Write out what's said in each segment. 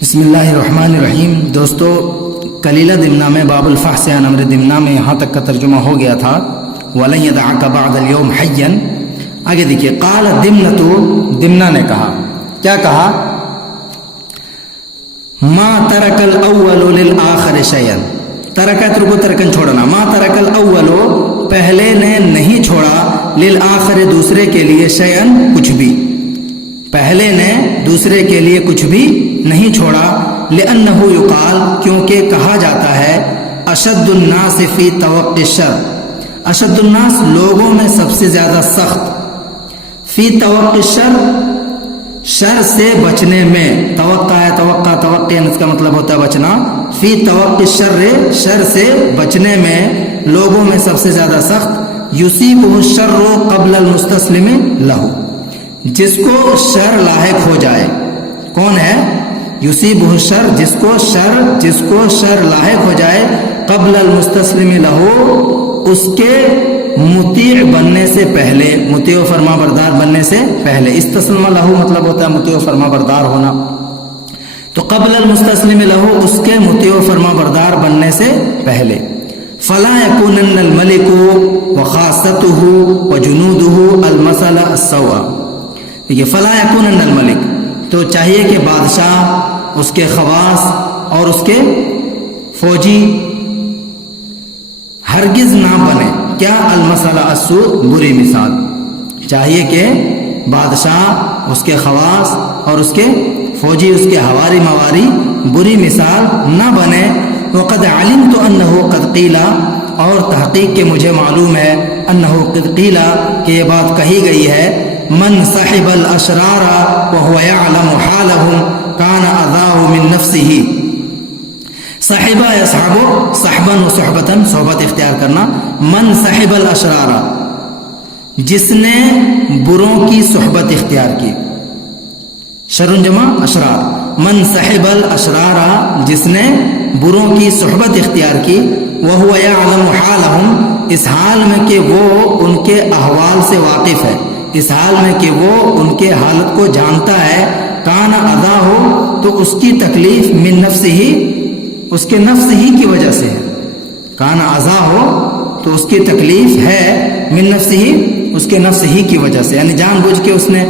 بسم اللہ الرحمن الرحیم۔ دوستو، کلیلہ دمنہ میں باب الفحص عن امر دمنہ میں یہاں تک کا ترجمہ ہو گیا تھا وَلَن يَدَعَكَ بَعْدَ الْيَوْمِ حَيًّا۔ آگے دیکھیے، قال دمنہ نے کہا، کیا کہا؟ ما ترک الاول للآخر شیئا، ترکت رکو ترکن چھوڑنا، ما ترک الاول پہلے نے نہیں چھوڑا، للآخر دوسرے کے لیے، شیئا کچھ بھی، پہلے نے دوسرے کے لیے کچھ بھی نہیں چھوڑا، لأنہ یقال کیونکہ کہا جاتا ہے، اشد الناس فی توقع الشر، اشد الناس لوگوں میں سب سے زیادہ سخت، فی توقع الشر شر سے بچنے میں، توقع ہے، توقع اس کا مطلب ہوتا ہے بچنا، فی توقع الشر شر سے بچنے میں لوگوں میں سب سے زیادہ سخت، یصیبہ الشر قبل المستسلم لہ، جس کو شر لاحق ہو جائے، کون ہے؟ یصیبہ الشر، جس کو شر لاحق ہو جائے، قبل المستسلم لہ، اس کے مطیع بننے سے پہلے، مطیع و فرما بردار بننے سے پہلے، استسلم لہ مطلب ہوتا ہے مطیع و فرما بردار ہونا، تو قبل المستسلم لہ اس کے مطیع و فرما بردار بننے سے پہلے، فلا یکونن الملک وخاصتہ وجنودہ المثل السوء، یہ فلا یکونن الملک، تو چاہیے کہ بادشاہ، اس کے خواص اور اس کے فوجی ہرگز نہ بنے، کیا؟ المثل السوء، بری مثال، چاہیے کہ بادشاہ، اس کے خواص اور اس کے فوجی، اس کے ہواری مواری بری مثال نہ بنے، وقد علمت انہ قد قیل، اور تحقیق کے مجھے معلوم ہے، انہ قد قیل کہ یہ بات کہی گئی ہے، من صحب الاشرار وهو يعلم حالهم كان اذاه من نفسه، صحب يصحب صحبا و صحبتا، صحبت اختیار کرنا، من صحب الاشرار، جس نے بروں کی صحبت اختیار کی، شرن جمع اشرار، من صحب الاشرار، جس نے بروں کی صحبت اختیار کی، وهو يعلم حالهم، اس حال میں کہ وہ ان کے احوال سے واقف ہے، اس حال میں کہ وہ ان کے حالت کو جانتا ہے، کان اذا ہو، تو اس کی تکلیف، من نفس ہی، اس کے نفس ہی کی وجہ سے ہے، کان اذا ہو تو اس کی تکلیف ہے، من نفس ہی، اس کے نفس ہی کی وجہ سے، یعنی جان بوجھ کے اس نے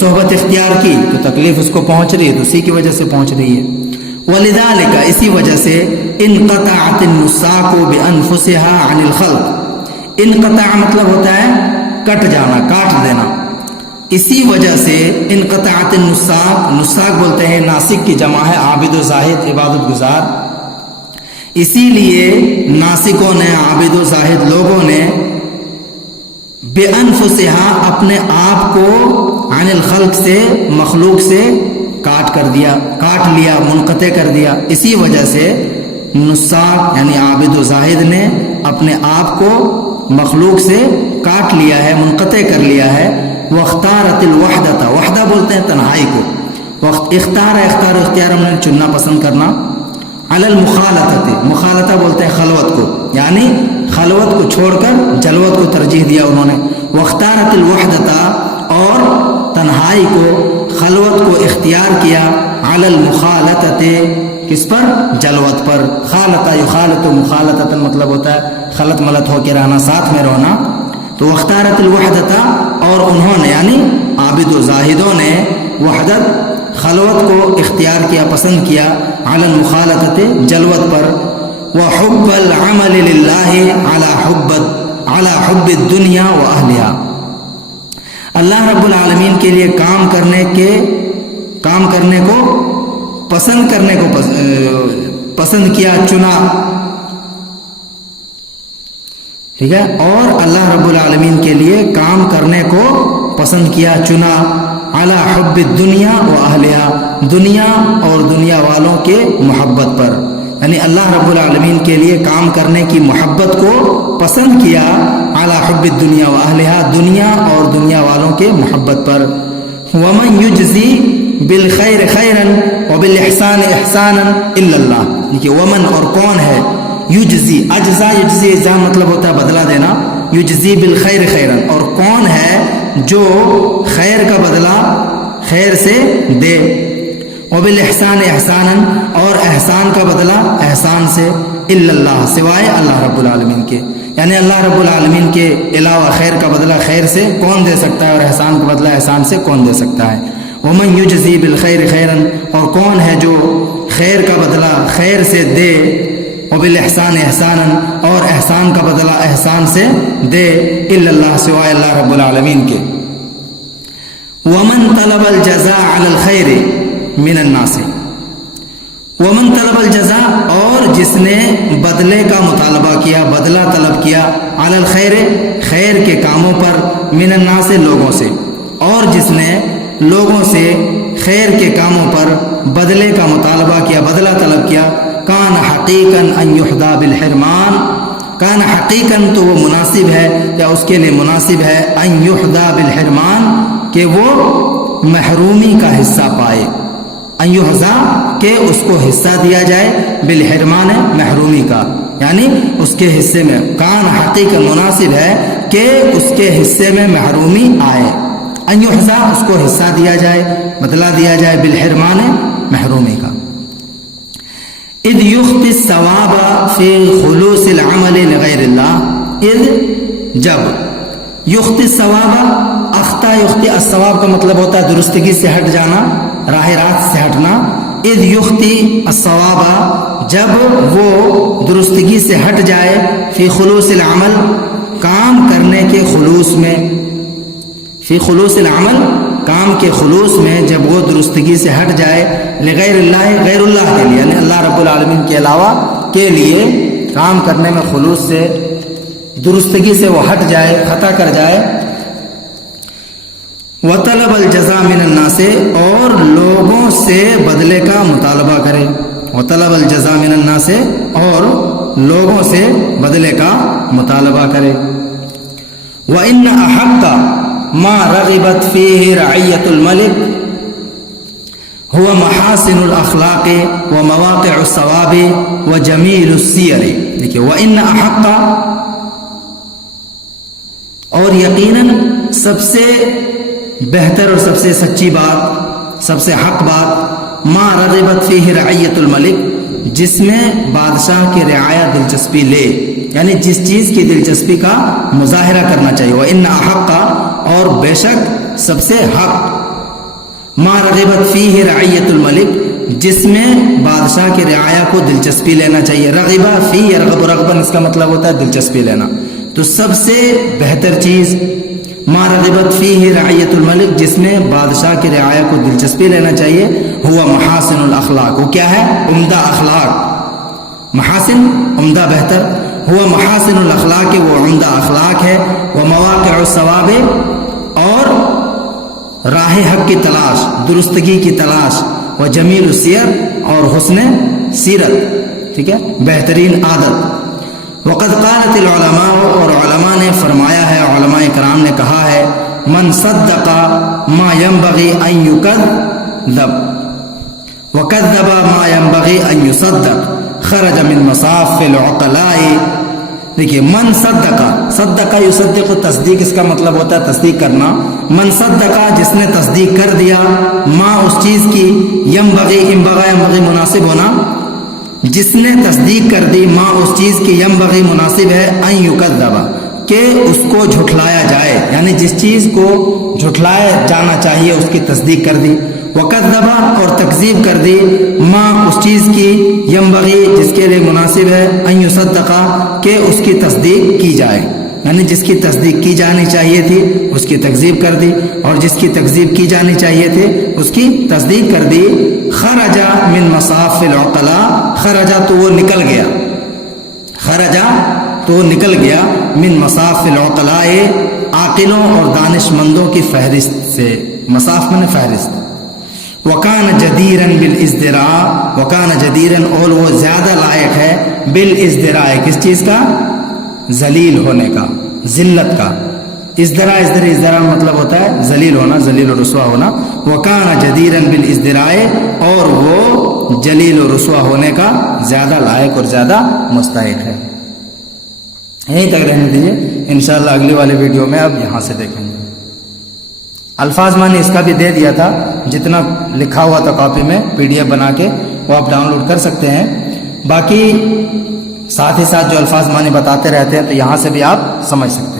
صحبت اختیار کی تو تکلیف اس کو پہنچ رہی ہے، تو اسی کی وجہ سے پہنچ رہی ہے، ولذالک، اسی وجہ سے، انقطعت النساق بانفسها عن الخلق، انقطع مطلب ہوتا ہے کٹ جانا، کاٹ دینا، اسی وجہ سے انقطعت النساق، نساق بولتے ہیں ناسک کی جمع ہے، عابد و زاہد، عبادت گزار، اسی لیے ناسکوں نے، عابد و زاہد لوگوں نے، بانفسها اپنے آپ کو، عن الخلق سے، مخلوق سے کاٹ لیا، منقطع کر دیا، اسی وجہ سے نساق یعنی عابد و زاہد نے اپنے آپ کو مخلوق سے کاٹ لیا ہے، منقطع کر لیا ہے، واختارت الوحدۃ، وحدہ بولتے ہیں تنہائی کو، اختیار ہم نے چننا، پسند کرنا، علی المخالطۃ، مخالطہ بولتے ہیں خلوت کو، یعنی خلوت کو چھوڑ کر جلوت کو ترجیح دیا انہوں نے، واختارت الوحدۃ، اور تنہائی کو، خلوت کو اختیار کیا، علی المخالطۃ، کس پر؟ جلوت پر، خالطہ یخالط، مخالطۃ مطلب ہوتا ہے خلط ملط ہو کے رہنا، ساتھ میں رہنا، تو واختارت الوحدۃ، اور انہوں نے یعنی عابد و زاہدوں نے وحدت، خلوت کو اختیار کیا، پسند کیا، علی المخالطۃ، جلوت پر، وحب العمل للہ علی حب الدنیا واہلها، اللہ رب العالمین کے لیے کام کرنے کو پسند کیا، چنا، ٹھیک ہے، اور اللہ رب العالمین کے لیے کام کرنے کو پسند کیا، چنا، علی حب الدنیا واہلها، دنیا اور دنیا والوں کے محبت پر، یعنی اللہ رب العالمین کے لیے کام کرنے کی محبت کو پسند کیا، علی حب الدنیا واہلها، دنیا اور دنیا والوں کے محبت پر، ومن یجزی بالخیر خیرا وبالاحسان احسانا الا اللہ، دیکھیے ومن، اور کون ہے، یجزی، اجزا، یجزی اجزا مطلب ہوتا ہے بدلہ دینا، یجزی بالخیر خیرا، اور کون ہے جو خیر کا بدلہ خیر سے دے، وبالاحسان احسانا، اور احسان کا بدلہ احسان سے، الا اللہ، سوائے اللہ رب العالمین کے، یعنی اللہ رب العالمین کے علاوہ خیر کا بدلہ خیر سے کون دے سکتا ہے، اور احسان کا بدلہ احسان سے کون دے سکتا ہے. ومن یجزی بالخیر خیرا، اور کون ہے جو خیر کا بدلہ خیر سے دے، وبالاحسان احسانا، اور احسان کا بدلہ احسان سے دے، الا اللہ، سوائے اللہ رب العالمین کے. ومن طلب الجزاء علی الخیر من الناس، ومن طلب الجزاء، اور جس نے بدلے کا مطالبہ کیا، بدلہ طلب کیا، علی الخیر، خیر کے کاموں پر، من الناس، لوگوں سے، اور جس نے لوگوں سے خیر کے کاموں پر بدلے کا مطالبہ کیا، بدلہ طلب کیا، کان حقیقاً ان یحدا بالحرمان، کان حقیقاً تو وہ مناسب ہے یا اس کے لیے مناسب ہے، ان یحدا بالحرمان، کہ وہ محرومی کا حصہ پائے، ان یحظا، کہ اس کو حصہ دیا جائے، بالحرمان، محرومی کا، یعنی اس کے حصے میں، کان حقیقاً مناسب ہے کہ اس کے حصے میں محرومی آئے، ان یحظا، اس کو حصہ دیا جائے، بدلہ دیا جائے، بالحرمان، محرومی کا. اذ یختی الثواب فی خلوص العمل لغیر اللہ، اذ، جب، یختی الثواب، اختا یختی الثواب کا مطلب ہوتا ہے درستگی سے ہٹ جانا، راہ راست سے ہٹنا. اذ یختی الثواب، جب وہ درستگی سے ہٹ جائے، فی خلوص العمل، کام کرنے کے خلوص میں، فی خلوص العمل، کام کے خلوص میں جب وہ درستگی سے ہٹ جائے، لغیر اللہ، غیر اللہ کے لیے، یعنی اللہ رب العالمین کے علاوہ کے لیے کام کرنے میں خلوص سے، درستگی سے وہ ہٹ جائے، خطا کر جائے. وطلب الجزاء من الناس، اور لوگوں سے بدلے کا مطالبہ کرے، وطلب الجزاء من الناس، اور لوگوں سے بدلے کا مطالبہ کرے. وَإِنَّ أَحَقَّ ما رغبت فيه رعیت الملک هو محاسن الاخلاق ومواقع الثواب وجمیل السیر. دیکھیے، وَإِنَّ أَحَقَّ، اور یقیناً سب سے بہتر اور سب سے سچی بات، سب سے حق بات، ما رغبت فيه رعیت الملک، جس میں بادشاہ کی رعایا دلچسپی لے، یعنی جس چیز کی دلچسپی کا مظاہرہ کرنا چاہیے. وَإِنَّ أَحَقَّ، اور بے شک سب سے حق، ما رغبت فیہ رعیت الملک، جس میں بادشاہ کی رعایا کو دلچسپی لینا چاہیے. رغبہ فی، رغب رغبن، اس کا مطلب ہوتا ہے دلچسپی لینا. تو سب سے بہتر چیز، ما رغبت فیہ رعیت الملک، جس میں بادشاہ کی رعایا کو دلچسپی لینا چاہیے، ہوا محاسن الاخلاق، وہ کیا ہے؟ عمدہ اخلاق. محاسن، عمدہ، بہتر. ہوا محاسن الاخلاق، وہ عمدہ اخلاق ہے. وہ مواقع الثواب، اور راہ حق کی تلاش، درستگی کی تلاش. وہ جمیل السیر، اور حسن سیرت، ٹھیک ہے، بہترین عادت. وقد قالت العلماء، اور علماء نے فرمایا ہے، علماء کرام نے کہا ہے، من صدق ما ينبغي ان يكذب وكذب ما ينبغي ان يصدق خرج من مصاف العقلاء. دیکھیے، من صدقہ، صدقہ یصدق، تصدیق اس کا مطلب ہوتا ہے تصدیق کرنا. من صدقہ، جس نے تصدیق کر دیا، ما، اس چیز کی، ینبغی، ینبغی مناسب ہونا، جس نے تصدیق کر دی، ما، اس چیز کی، ینبغی مناسب ہے، ان یکذب، کہ اس کو جھٹلایا جائے، یعنی جس چیز کو جھٹلایا جانا چاہیے اس کی تصدیق کر دی. وکذب، اور تکذیب کر دی، ما، اس چیز کی، ینبغی، جس کے لیے مناسب ہے، ان یصدق، کہ اس کی تصدیق کی جائے، یعنی جس کی تصدیق کی جانی چاہیے تھی اس کی تکذیب کر دی، اور جس کی تکذیب کی جانی چاہیے تھی اس کی تصدیق کر دی. خرجا من مصاف العقلاء، خرجا تو وہ نکل گیا، خرجا تو وہ نکل گیا، من مصاف العقلاء، عاقلوں اور دانش مندوں کی فہرست سے. مصاف میں فہرست. وکان جدیرن بالازدراء، وکان جدیرن، اور وہ زیادہ لائق ہے، بالازدراء، کس چیز کا؟ ذلیل ہونے کا، ذلت کا. ازدراء، ازدراء مطلب ہوتا ہے ذلیل ہونا، ذلیل و رسوا ہونا. وکان جدیرن بالازدراء، اور وہ جلیل و رسوا ہونے کا زیادہ لائق اور زیادہ مستحق ہے. یہیں تک رہنے دیجیے، انشاءاللہ اگلی والے ویڈیو میں اب یہاں سے دیکھیں گے. الفاظ میں نے اس کا بھی دے دیا تھا، جتنا لکھا ہوا تھا کاپی میں PDF بنا کے وہ آپ ڈاؤن لوڈ کر سکتے ہیں. باقی ساتھ ہی ساتھ جو الفاظ معنی بتاتے رہتے ہیں تو یہاں سے بھی آپ سمجھ سکتے ہیں.